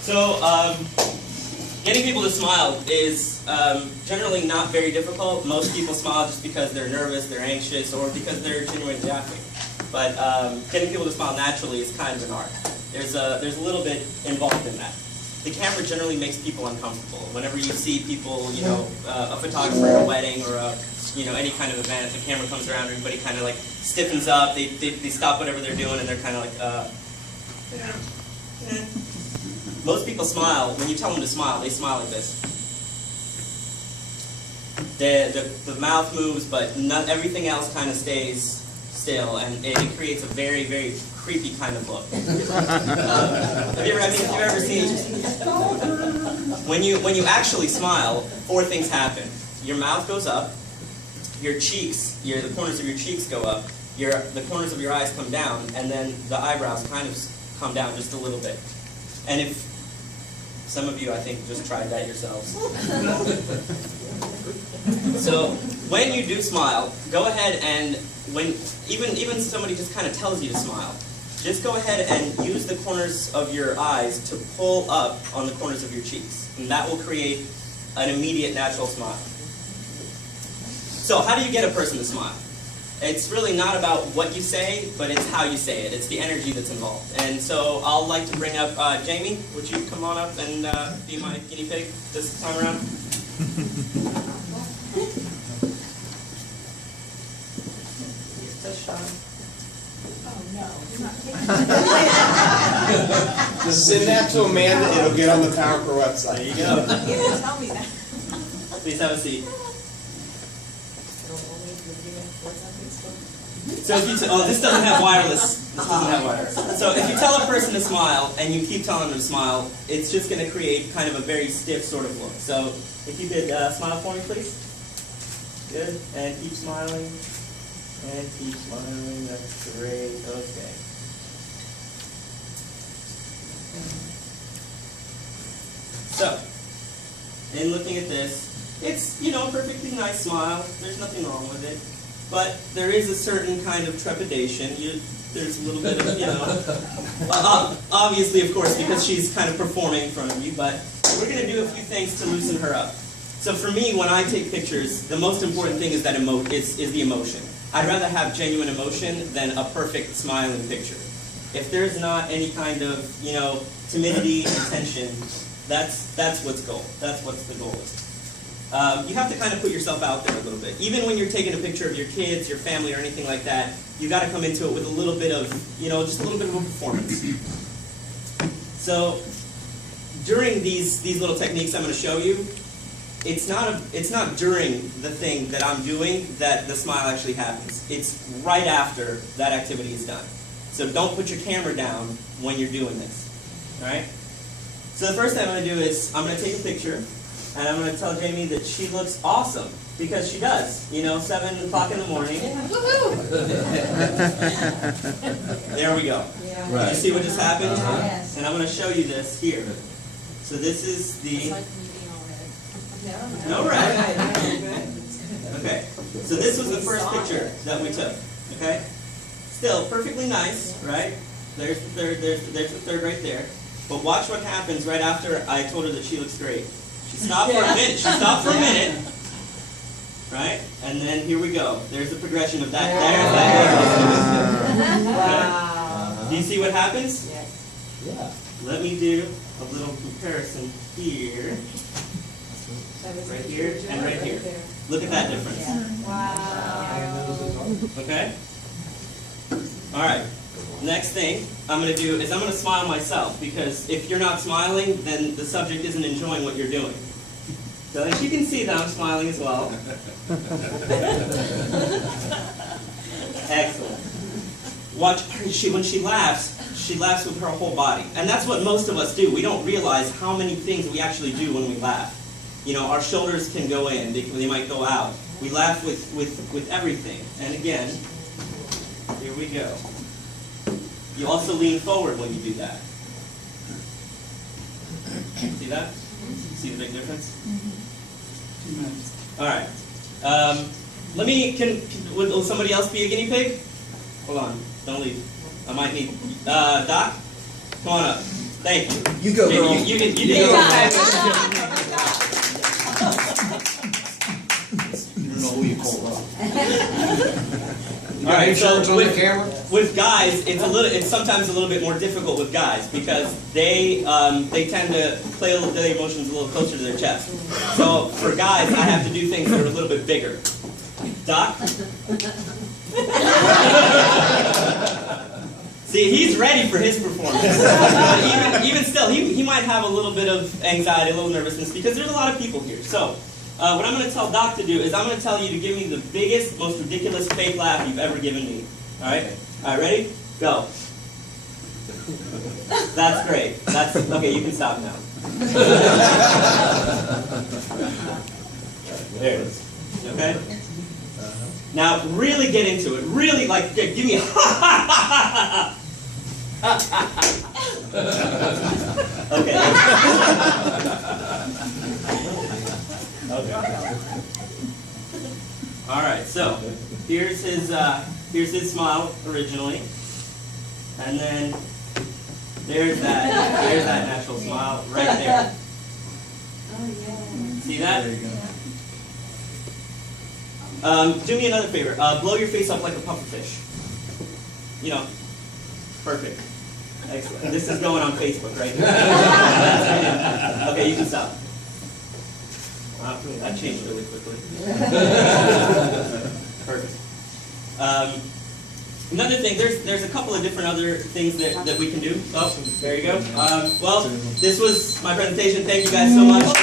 So, getting people to smile is generally not very difficult. Most people smile just because they're nervous, they're anxious, or because they're genuinely laughing. But getting people to smile naturally is kind of an art. There's a little bit involved in that. The camera generally makes people uncomfortable. Whenever you see people, a photographer at a wedding or any kind of event, the camera comes around, everybody kind of like stiffens up. They stop whatever they're doing, and they're kind of like, Most people smile. When you tell them to smile, they smile like this. The mouth moves, but not everything else kind of stays still, and it creates a very, very creepy kind of look. Have you ever seen? When you actually smile, 4 things happen. Your mouth goes up, your cheeks, the corners of your cheeks go up, the corners of your eyes come down, and then the eyebrows kind of come down just a little bit. And if some of you, I think, just tried that yourselves. So when you do smile, go ahead and even somebody just kind of tells you to smile, just go ahead and use the corners of your eyes to pull up on the corners of your cheeks, and that will create an immediate natural smile. So how do you get a person to smile? It's really not about what you say, but it's how you say it. It's the energy that's involved. And so I'll like to bring up Jamie. Would you come on up and be my guinea pig this time around? Just send that to Amanda, it'll get on the PowerCore website. There you go. You didn't tell me that. Please have a seat. So if you this doesn't have wireless. This doesn't have wireless. So if you tell a person to smile and you keep telling them to smile, it's just going to create kind of a very stiff sort of look. So if you could smile for me, please. Good. And keep smiling. And keep smiling. That's great. Okay. So, in looking at this, it's, a perfectly nice smile. There's nothing wrong with it. But there is a certain kind of trepidation. There's a little bit of, obviously, of course, because she's kind of performing in front of you, but we're going to do a few things to loosen her up. So for me, when I take pictures, the most important thing is that is the emotion. I'd rather have genuine emotion than a perfect smiling picture. If there's not any kind of, timidity and tension, that's what's the goal is. You have to kind of put yourself out there a little bit. Even when you're taking a picture of your kids, your family, or anything like that, you got to come into it with a little bit of, just a little bit of a performance. So during these little techniques I'm going to show you, it's not during the thing that I'm doing that the smile actually happens. It's right after that activity is done. So don't put your camera down when you're doing this. All right? So the first thing I'm going to do is I'm going to take a picture. And I'm going to tell Jamie that she looks awesome, because she does. 7 o'clock in the morning. There we go. Yeah. Right. You see what just happened? Yes. And I'm going to show you this here. So this is the... No red. Okay. So this was the first picture that we took. Okay. Still perfectly nice, right? There's the third right there. But watch what happens right after I told her that she looks great. She stopped for a minute. Right? And then here we go. There's the progression of that. Wow. Do you see what happens? Yes. Yeah. Let me do a little comparison here. Right here and right here. Look at that difference. Yeah. Wow. Okay? All right. Next thing I'm going to do is I'm going to smile myself, because if you're not smiling, then the subject isn't enjoying what you're doing. So as you can see that I'm smiling as well. Excellent. Watch, when she laughs with her whole body. And that's what most of us do. We don't realize how many things we actually do when we laugh. Our shoulders can go in, they might go out. We laugh with everything. And again, here we go. You also lean forward when you do that. See that? See the big difference? 2 minutes. All right. Will somebody else be a guinea pig? Hold on. Don't leave. I might need. Doc? Come on up. Thank you. You go, girl. You did a fabulous job. You don't know who you called up. All right, so on the camera? with guys, it's sometimes a little bit more difficult with guys because they tend to play their emotions a little closer to their chest. So for guys, I have to do things that are a little bit bigger. Doc? See, he's ready for his performance. But even still, he might have a little bit of anxiety, a little nervousness because there's a lot of people here. So what I'm going to tell Doc to do is I'm going to tell you to give me the biggest, most ridiculous fake laugh you've ever given me. All right? All right, ready? Go. That's great. That's okay. You can stop now. There it is. Okay? Now, really get into it. Really, like, give me a ha ha ha ha ha. Okay. Okay. All right. So here's his smile originally, and then there's that natural smile right there. Oh yeah. See that? There you go. Do me another favor. Blow your face up like a pufferfish. You know, perfect. Excellent. This is going on Facebook, right? Okay, you can stop. Wow, that changed really quickly. Perfect. Another thing, there's a couple of different other things that we can do. Oh, there you go. Well, this was my presentation. Thank you guys so much.